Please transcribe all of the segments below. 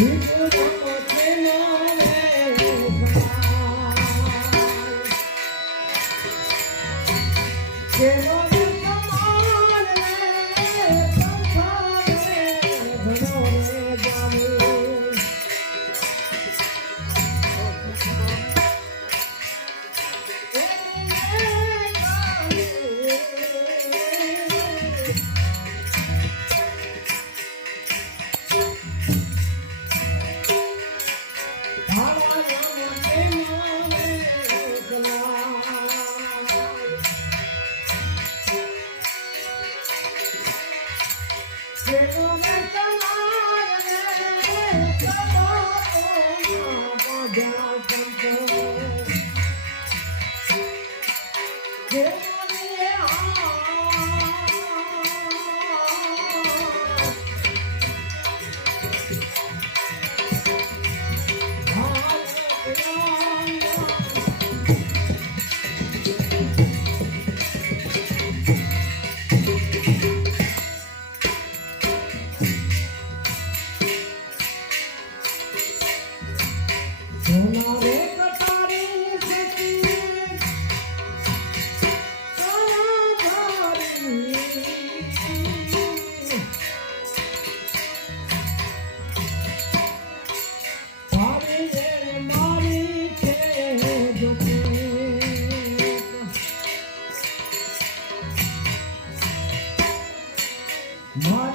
Yeah. What?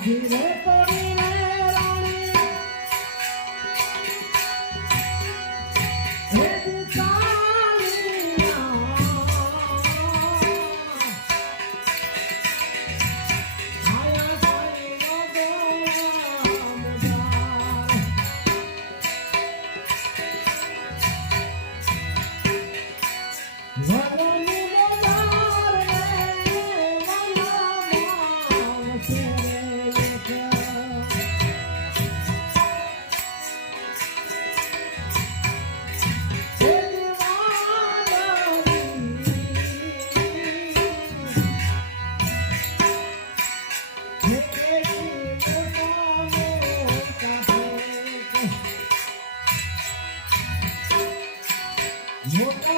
Thank you. What?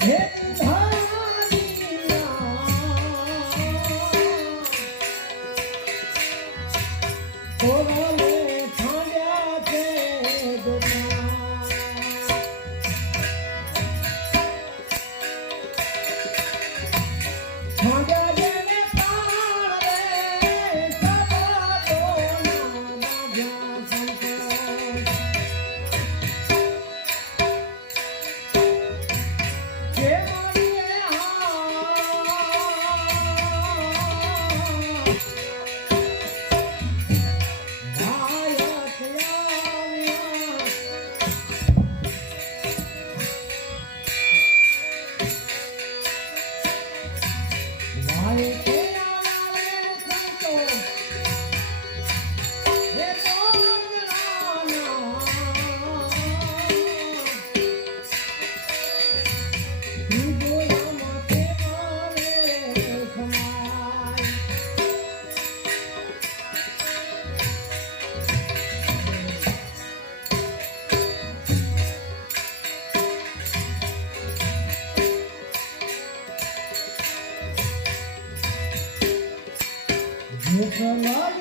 Yeah. Bye. no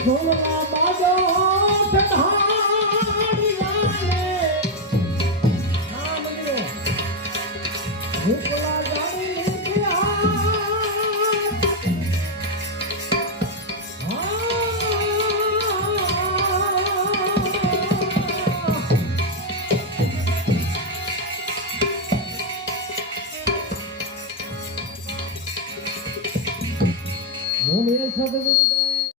હા